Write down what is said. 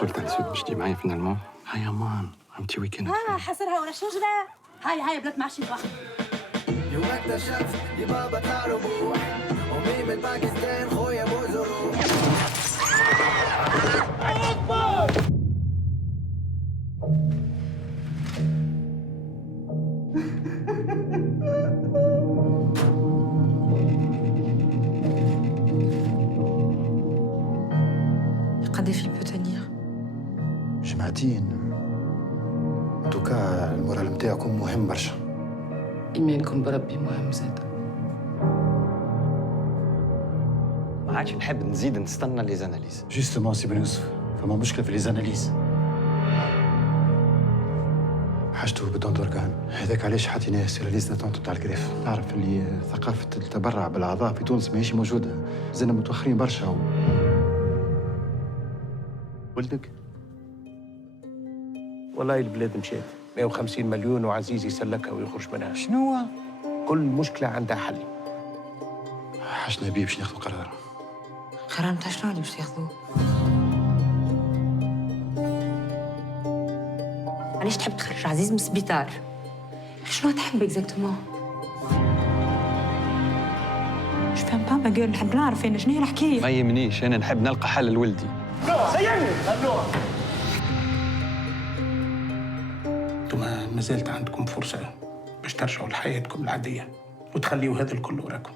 قلت على سوق تجي معايا فينالمون. هيا مان عمتي ويكند. حصرها ولا شجرة. هاي بلاد معشي واحد. يوم اكتشفت دي بابا تاع ربوح أمي من باكستان خويا مو زروح. قداش il peut tenir؟ جمعتين. انتوكا المورال نتاعكم مهم برشا. إيمانكم بربي مهم زاد. ما عادش نحب نزيد نستنى لي زاناليز. جوستومون سي بن يوسف، فما مشكله في لي زاناليز. حاجته بالدونتور كان هذاك علاش حطيناه سير ليست داتونت تاع الكريف. تعرف اللي ثقافه التبرع بالاعضاء في تونس ماهيش موجوده، زلنا متوخرين برشا ولدك؟ والله البلاد مشات 150 مليون وعزيز يسلكها ويخرج منها. شنو؟ كل مشكلة عندها حل. حاجنا بيه باش ناخذ قرار. قرار نتاع شنو اللي باش تاخذوه؟ علاش تحب تخرج عزيز من السبيطار؟ شنو تحب اكزاكتومون؟ جو فهم با ما قول، نحب نعرف انا شنو هي الحكايه. ما يهمنيش، انا نحب نلقى حل لولدي. انتم ما زالت عندكم فرصة باش ترجعوا لحياتكم العادية وتخليوا هذا الكل وراكم.